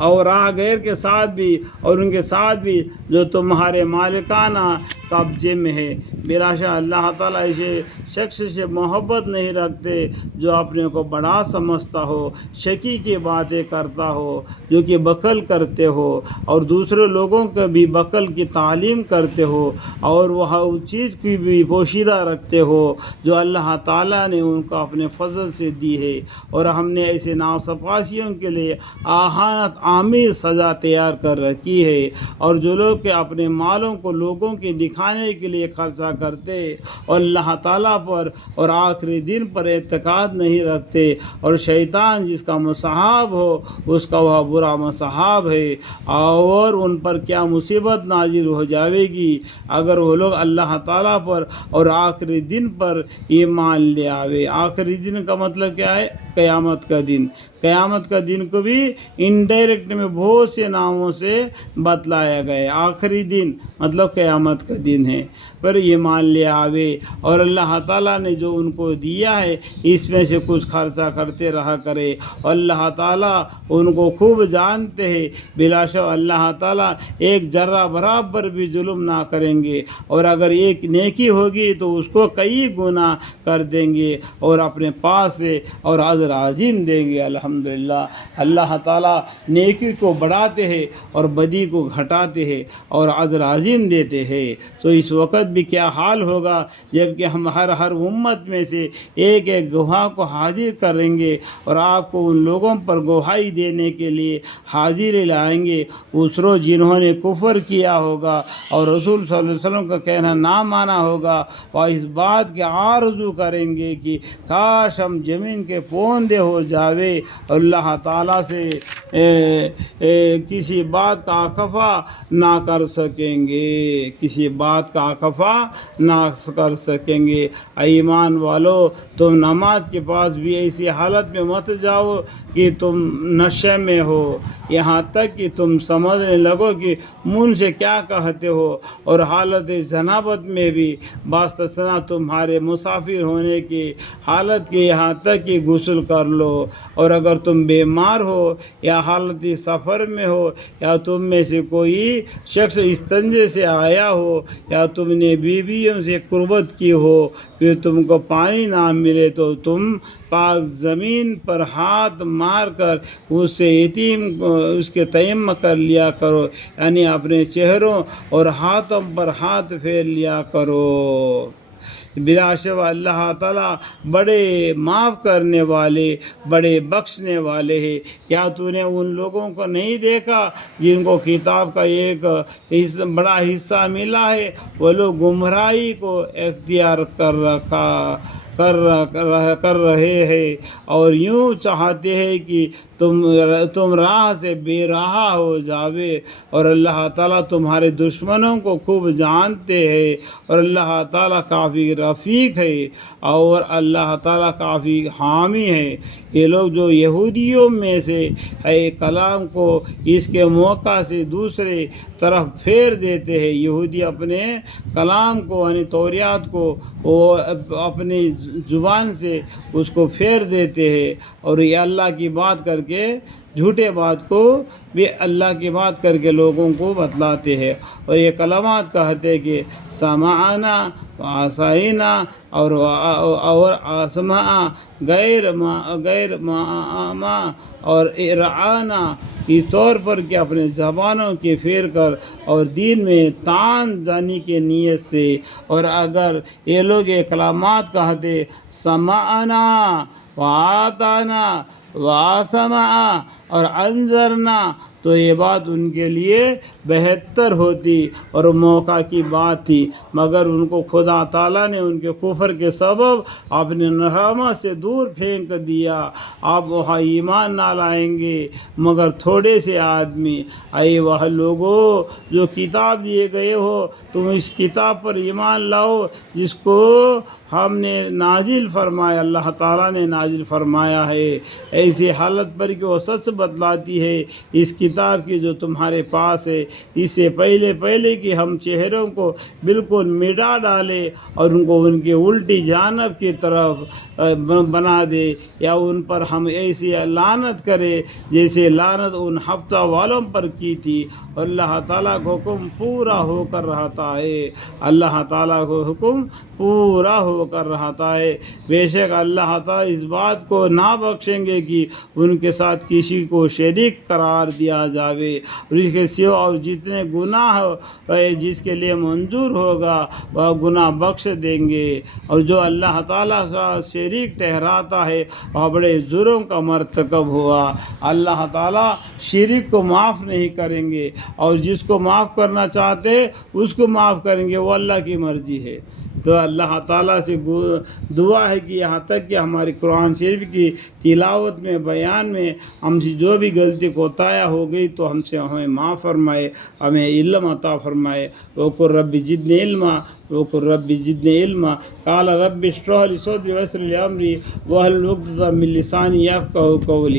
اور راہ غیر کے ساتھ بھی اور ان کے ساتھ بھی جو تمہارے مالکانہ قبضے میں ہے۔ بلا شک اللہ تعالیٰ اسے شخص سے محبت نہیں رکھتے جو اپنے کو بڑا سمجھتا ہو، شکی کی باتیں کرتا ہو، جو کہ بخل کرتے ہو اور دوسرے لوگوں کو بھی بخل کی تعلیم کرتے ہو، اور وہ اس چیز کی بھی پوشیدہ رکھتے ہو جو اللہ تعالیٰ نے ان کو اپنے فضل سے دی ہے۔ اور ہم نے ایسے ناسپاسیوں کے لیے اہانت آمیز سزا تیار کر رکھی ہے۔ اور جو لوگ کہ اپنے مالوں کو لوگوں کے دکھانے کے لیے خرچہ کرتے اور اللہ تعالیٰ پر اور آخری دن پر اعتقاد نہیں رکھتے، اور شیطان جس کا مصاحب ہو اس کا وہ برا مصاحب ہے، اور ان پر کیا مصیبت نازل ہو جاوے گی اگر وہ لوگ اللہ تعالیٰ پر اور آخری دن پر ایمان لے آوے۔ آخری دن کا مطلب کیا ہے؟ قیامت کا دن۔ قیامت کا دن کو بھی انڈائریکٹ میں بہت سے ناموں سے بتلایا گیا ہے۔ آخری دن مطلب قیامت کا دن ہے، پر ایمان لے آوے اور اللہ تعالیٰ نے جو ان کو دیا ہے اس میں سے کچھ خرچہ کرتے رہا کرے۔ اللہ تعالیٰ ان کو خوب جانتے ہیں، بلا شک اللہ تعالیٰ ایک ذرہ برابر بھی ظلم نہ کریں گے، اور اگر ایک نیکی ہوگی تو اس کو کئی گنا کر دیں گے اور اپنے پاس سے اور اجر عظیم دیں گے۔ الحمدللہ اللہ تعالیٰ نیکی کو بڑھاتے ہیں اور بدی کو گھٹاتے ہیں اور اجر عظیم دیتے ہیں۔ تو اس وقت بھی کیا حال ہوگا جب کہ ہم ہر امت میں سے ایک ایک گواہ کو حاضر کریں گے اور آپ کو ان لوگوں پر گواہی دینے کے لیے حاضر لائیں گے اس روز جنہوں نے کفر کیا ہوگا اور رسول صلی اللہ علیہ وسلم کا کہنا نہ مانا ہوگا، اور اس بات کے آرزو کریں گے کہ کاش ہم زمین کے پوندے ہو جاوے، اللہ تعالیٰ سے کسی بات کا خفا نہ کر سکیں گے، کسی بات کا خفا نہ کر سکیں گے۔ ایمان والو، تم نماز کے پاس بھی ایسی حالت میں مت جاؤ کہ تم نشے میں ہو، یہاں تک کہ تم سمجھنے لگو کہ منہ سے کیا کہتے ہو، اور حالت جنابت میں بھی باستثنا تمہارے مسافر ہونے کی حالت کے یہاں تک کہ غسل کر لو، اور اگر تم بیمار ہو یا حالت سفر میں ہو یا تم میں سے کوئی شخص استنجے سے آیا ہو یا تم نے بیویوں سے قربت کی ہو، پھر تم کو پانی نہ ملے تو تم پاک زمین پر ہاتھ مار کر اس سے اس کے تیمم کر لیا کرو، یعنی اپنے چہروں اور ہاتھوں پر ہاتھ پھیر لیا کرو۔ بلا شک اللہ تعالیٰ بڑے معاف کرنے والے، بڑے بخشنے والے ہیں۔ کیا تو نے ان لوگوں کو نہیں دیکھا جن کو کتاب کا ایک بڑا حصہ ملا ہے؟ وہ لوگ گمراہی کو اختیار کر رہے ہیں اور یوں چاہتے ہیں کہ تم راہ سے بے راہ ہو جاوے، اور اللہ تعالیٰ تمہارے دشمنوں کو خوب جانتے ہیں، اور اللہ تعالیٰ کافی رفیق ہے اور اللہ تعالیٰ کافی حامی ہے۔ یہ لوگ جو یہودیوں میں سے ہے کلام کو اس کے موقع سے دوسرے طرف پھیر دیتے ہیں، یہودی اپنے کلام کو یعنی توریات کو وہ اپنی زبان سے اس کو پھیر دیتے ہیں، اور یہ اللہ کی بات کر کے جھوٹے بات کو بھی اللہ کی بات کر کے لوگوں کو بتلاتے ہیں، اور یہ کلمات کہتے کہ سمعنا وعصینا اور اسمع غیر ما اور رعانا، اس طور پر کہ اپنے زبانوں کے پھیر کر اور دین میں تان جانی کے نیت سے۔ اور اگر یہ لوگ یہ کلمات کہتے سمعنا وآتانا واسمع اور انذرنا، تو یہ بات ان کے لیے بہتر ہوتی اور موقع کی بات تھی، مگر ان کو خدا تعالیٰ نے ان کے کفر کے سبب اپنے رحمت سے دور پھینک دیا۔ آپ وہاں ایمان نہ لائیں گے مگر تھوڑے سے آدمی۔ اے وہ لوگوں جو کتاب دیے گئے ہو، تم اس کتاب پر ایمان لاؤ جس کو ہم نے نازل فرمایا، اللہ تعالیٰ نے نازل فرمایا ہے، ایسی حالت پر کہ وہ سچ بتلاتی ہے۔ اس کتاب کی جو تمہارے پاس ہے اس سے پہلے کہ ہم چہروں کو بالکل مٹا ڈالے اور ان کو ان کی الٹی جانب کی طرف بنا دے، یا ان پر ہم ایسی لعنت کرے جیسے لعنت ان ہفتہ والوں پر کی تھی۔ اور اللہ تعالیٰ کو حکم پورا ہو کر رہتا ہے، اللہ تعالیٰ کو حکم پورا ہو کر رہتا ہے۔ بے شک اللہ تعالیٰ اس بات کو نہ بخشیں گے کہ ان کے ساتھ کسی کو شریک قرار دیا جاوے، اور اس کے سوا اور جتنے گناہ جس کے لیے منظور ہوگا وہ گناہ بخش دیں گے، اور جو اللہ تعالیٰ سے شریک ٹھہراتا ہے وہ بڑے جرم کا مرتکب ہوا۔ اللہ تعالیٰ شرک کو معاف نہیں کریں گے، اور جس کو معاف کرنا چاہتے اس کو معاف کریں گے، وہ اللہ کی مرضی ہے۔ تو اللہ تعالیٰ سے دعا ہے کہ یہاں تک کہ ہماری قرآن شریف کی تلاوت میں، بیان میں ہم سے جو بھی غلطی کوتاہی ہو گئی تو ہمیں معاف فرمائے، ہمیں علم عطا فرمائے۔ وقل رب زدنی علما، وقل رب زدنی علما، قال رب اشرح لی صدری ویسر لی امری واحلل عقدۃ من لسانی یفقہوا قولی۔